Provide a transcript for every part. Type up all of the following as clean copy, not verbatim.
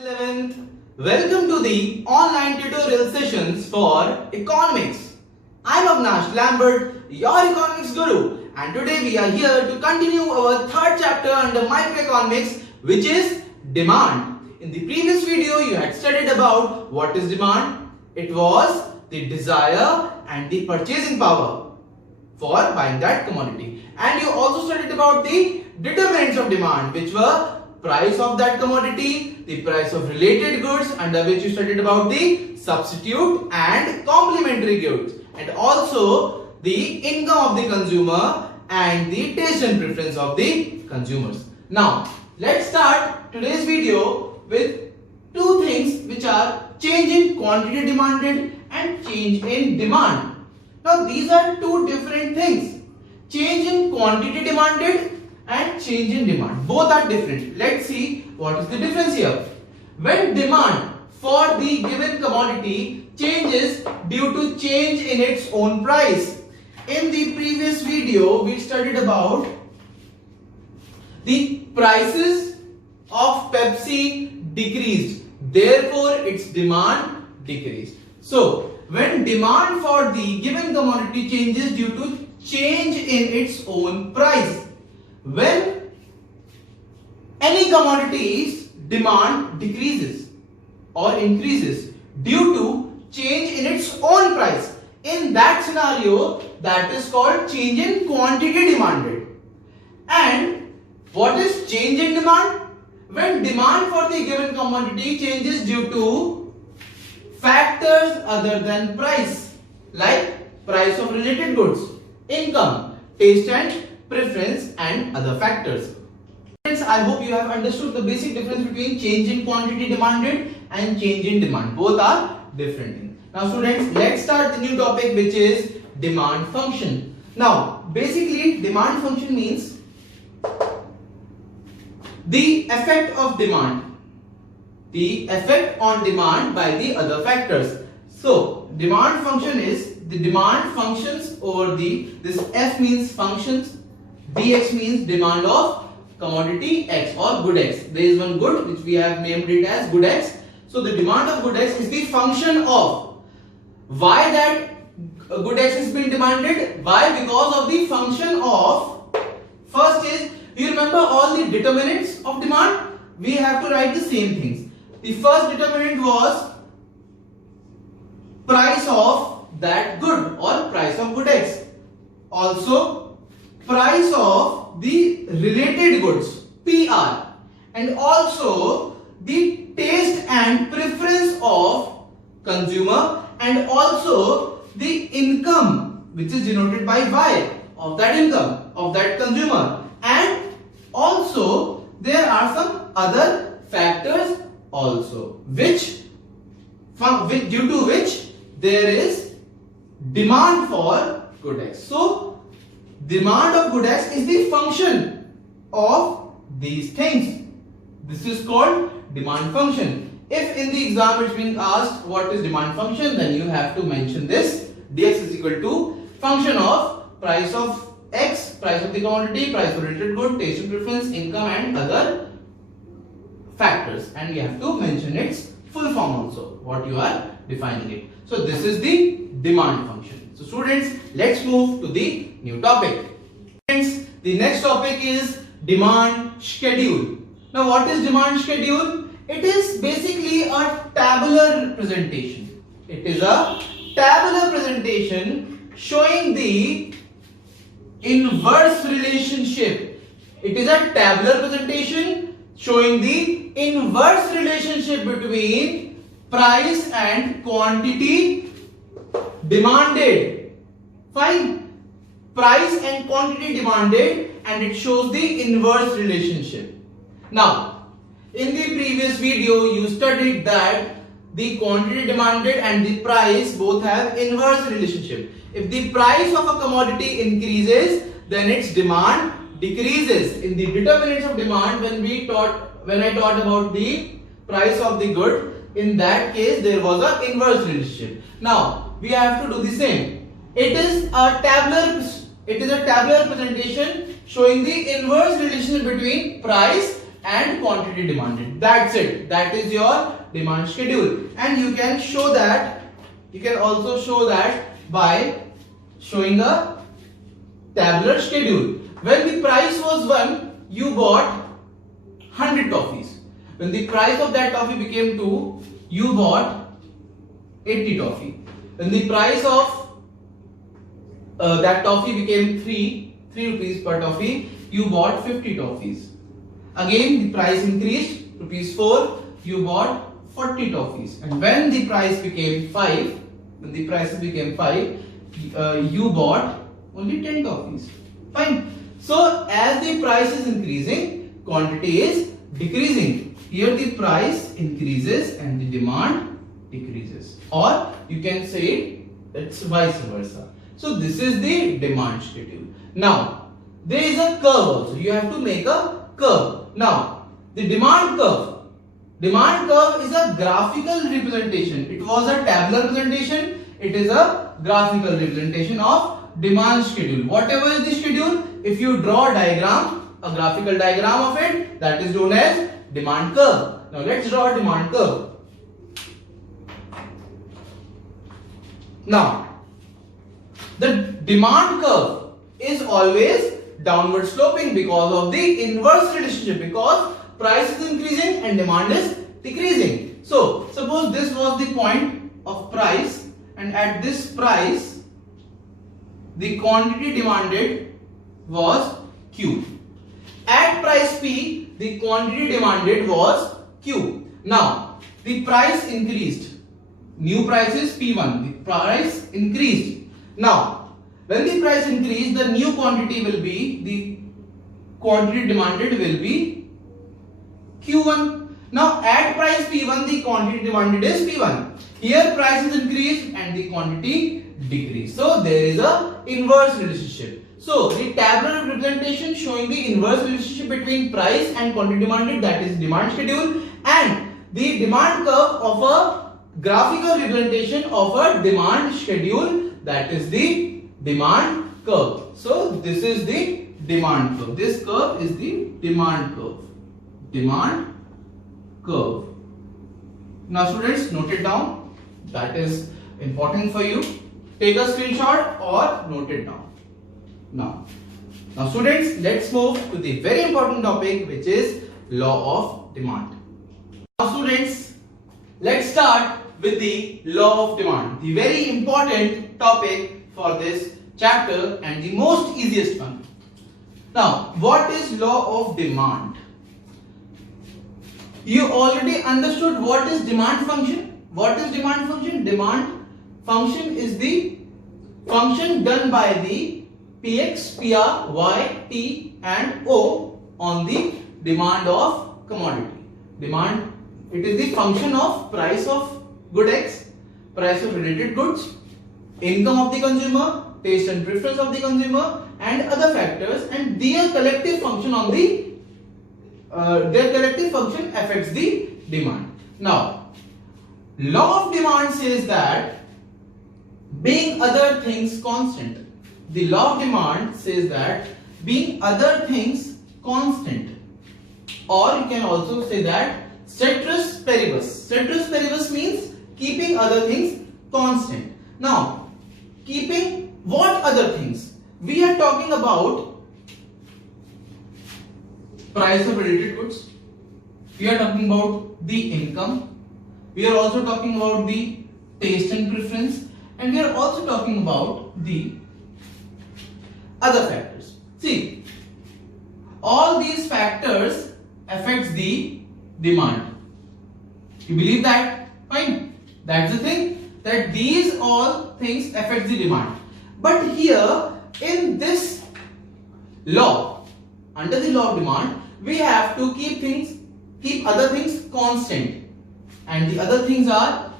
11th, welcome to the online tutorial sessions for economics. I'm Avnash Lambert, your economics guru, and today we are here to continue our third chapter under microeconomics, which is demand. In the previous video, you had studied about what is demand. It was the desire and the purchasing power for buying that commodity. And you also studied about the determinants of demand, which were price of that commodity, the price of related goods, under which you studied about the substitute and complementary goods, and also the income of the consumer and the taste and preference of the consumers. Now, let's start today's video with two things, which are change in quantity demanded and change in demand. Now, these are two different things. Change in quantity demanded and change in demand. Both are different. Let's see what is the difference here. When demand for the given commodity changes due to change in its own price. In the previous video, we studied about the prices of Pepsi decreased. Therefore, its demand decreased. So, when demand for the given commodity changes due to change in its own price. When any commodity's demand decreases or increases due to change in its own price, in that scenario, that is called change in quantity demanded. And what is change in demand? When demand for the given commodity changes due to factors other than price, like price of related goods, income, taste and preference, and other factors. Friends, I hope you have understood the basic difference between change in quantity demanded and change in demand. Both are different things. Now students, let's start the new topic, which is demand function. Now basically demand function means the effect of demand, the effect on demand by the other factors. So demand function is the demand functions over this F means functions, dx means demand of commodity X or good X. There is one good which we have named it as good X. So the demand of good X is the function of why that good X is being demanded. Why? Because of the function of, first is, you remember all the determinants of demand? We have to write the same things. The first determinant was price of that good or price of good X. Also price of the related goods, PR, and also the taste and preference of consumer, and also the income, which is denoted by Y, of that income of that consumer, and also there are some other factors also, which due to which there is demand for good X. So demand of good X is the function of these things. This is called demand function. If in the exam it's being asked what is demand function, then you have to mention this. Dx is equal to function of price of X, price of the commodity, price of related good, taste and preference, income, and other factors. And you have to mention its full form also, what you are defining it. So this is the demand function. So students, let's move to the new topic. Friends, the next topic is demand schedule. Now what is demand schedule? It is basically a tabular representation. It is a tabular presentation showing the inverse relationship. It is a tabular presentation showing the inverse relationship between price and quantity demanded. Fine. Price and quantity demanded, and it shows the inverse relationship. Now, in the previous video, you studied that the quantity demanded and the price both have inverse relationship. If the price of a commodity increases, then its demand decreases. In the determinants of demand, when I taught about the price of the good, in that case there was an inverse relationship. Now we have to do the same. It is a tabular presentation showing the inverse relationship between price and quantity demanded. That's it. That is your demand schedule. And you can show that, you can also show that by showing a tabular schedule. When the price was 1, you bought 100 toffees. When the price of that toffee became 2, you bought 80 toffee. When the price of that toffee became 3 rupees per toffee, you bought 50 toffees. Again, the price increased, rupees 4, you bought 40 toffees. And when the price became 5, you bought only 10 toffees. Fine. So, as the price is increasing, quantity is decreasing. Here the price increases and the demand decreases. Or you can say it's vice versa. So, this is the demand schedule. Now, there is a curve also. You have to make a curve. Now, the demand curve. Demand curve is a graphical representation. It was a tabular representation. It is a graphical representation of demand schedule. Whatever is the schedule, if you draw a diagram, a graphical diagram of it, that is known as demand curve. Now, let's draw a demand curve. Now, the demand curve is always downward sloping because of the inverse relationship, because price is increasing and demand is decreasing. So, suppose this was the point of price, and at this price the quantity demanded was Q. At price P, the quantity demanded was Q. Now, the price increased. New price is P1. The price increased. Now, when the price increased, the new quantity will be, the quantity demanded will be Q1. Now, at price P1, the quantity demanded is P1. Here, price is increased and the quantity decreased. So, there is a inverse relationship. So, the tabular representation showing the inverse relationship between price and quantity demanded, that is demand schedule, and the demand curve of a graphical representation of a demand schedule, that is the demand curve. So, this is the demand curve. This curve is the demand curve. Demand curve. Now, students, note it down. That is important for you. Take a screenshot or note it down. Now, students, let's move to the very important topic, which is law of demand. Now, students, let's start with the law of demand, the very important topic for this chapter and the most easiest one. Now, what is law of demand? You already understood what is demand function. What is demand function? Demand function is the function done by the Px, Pr, Y, T and O on the demand of commodity. Demand, it is the function of price of good X, price of related goods, income of the consumer, taste and preference of the consumer and other factors, and their collective function on the their collective function affects the demand. Now, law of demand says that being other things constant. The law of demand says that being other things constant, or you can also say that ceteris paribus. Ceteris paribus means keeping other things constant. Now, keeping what other things? We are talking about price of related goods. We are talking about the income. We are also talking about the taste and preference, and we are also talking about the other factors. See, all these factors affects the demand. You believe that? Fine. That's the thing, that these all things affect the demand. But here in this law, under the law of demand, we have to keep other things constant, and the other things are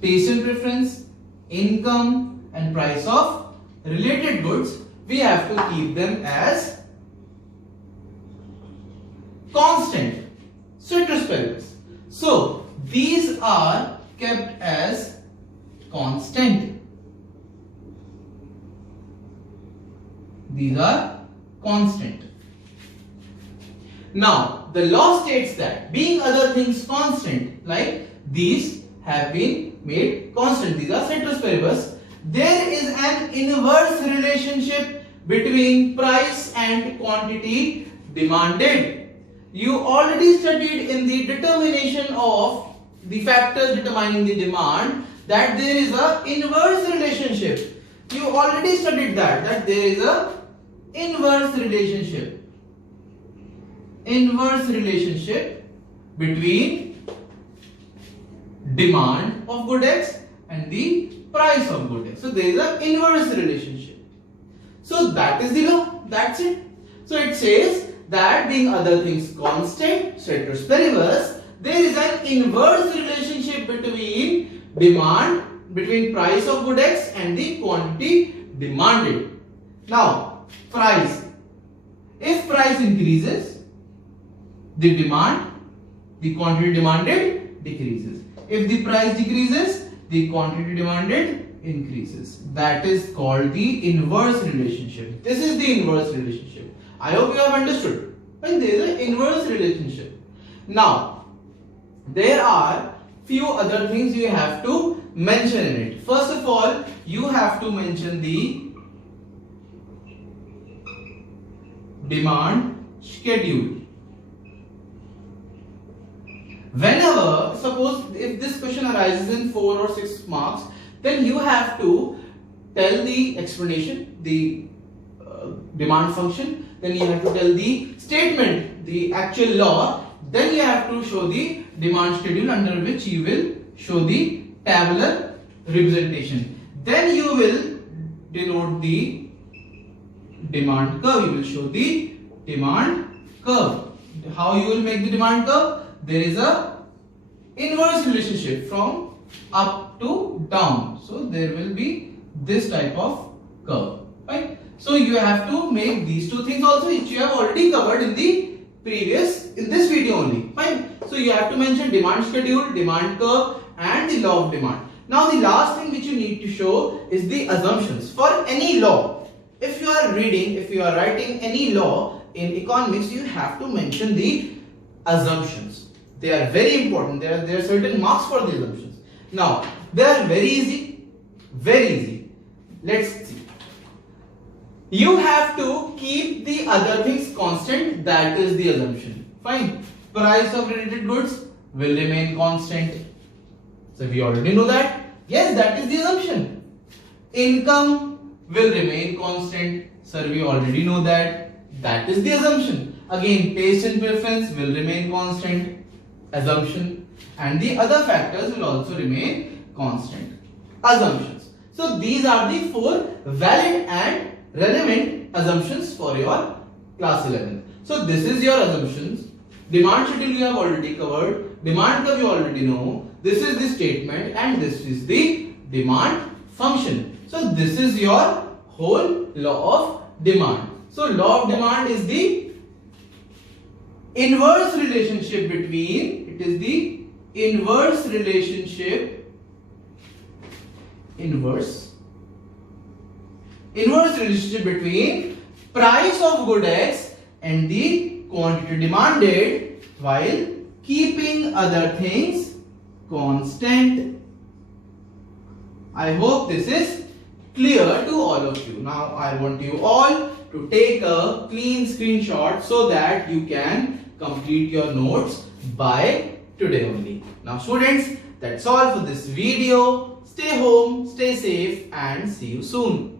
taste and preference, income and price of related goods. We have to keep them as constant, ceteris paribus. So these are kept as constant. These are constant. Now, the law states that being other things constant, like these have been made constant, these are ceteris paribus, there is an inverse relationship between price and quantity demanded. You already studied in the determination of the factors determining the demand that there is a inverse relationship. You already studied that there is a inverse relationship between demand of good X and the price of good X. So there is an inverse relationship. So that is the law. That's it. So it says that being other things constant, ceteris paribus, there is an inverse relationship between between price of good X and the quantity demanded. Now, price. If price increases, the quantity demanded decreases. If the price decreases, the quantity demanded increases. That is called the inverse relationship. This is the inverse relationship. I hope you have understood. And there is an inverse relationship. Now, there are few other things you have to mention in it. First of all, you have to mention the demand schedule. Whenever, suppose if this question arises in 4 or 6 marks, then you have to tell the explanation, the demand function, then you have to tell the statement, the actual law, then you have to show the demand schedule under which you will show the tabular representation. Then you will denote the demand curve. You will show the demand curve. How you will make the demand curve? There is a inverse relationship from up to down. So there will be this type of curve, right? So you have to make these two things also, which you have already covered in the in this video only, fine? So you have to mention demand schedule, demand curve and the law of demand. Now the last thing which you need to show is the assumptions. For any law, if you are writing any law in economics, you have to mention the assumptions. They are very important. There are certain marks for the assumptions. Now, they are very easy. Very easy. Let's see. You have to keep the other things constant. That is the assumption. Fine. Price of related goods will remain constant. So we already know that. Yes, that is the assumption. Income will remain constant. Sir, we already know that. That is the assumption. Again, taste and preference will remain constant. Assumption. And the other factors will also remain constant. Assumptions. So these are the 4 valid and relevant assumptions for your class 11. So this is your assumptions. Demand schedule you have already covered. Demand curve you already know. This is the statement and this is the demand function. So this is your whole law of demand. So law of demand is the inverse relationship between, it is the inverse relationship between price of good X and the quantity demanded while keeping other things constant. I hope this is clear to all of you. Now I want you all to take a clean screenshot so that you can complete your notes by today only. Now students, that's all for this video. Stay home, stay safe and see you soon.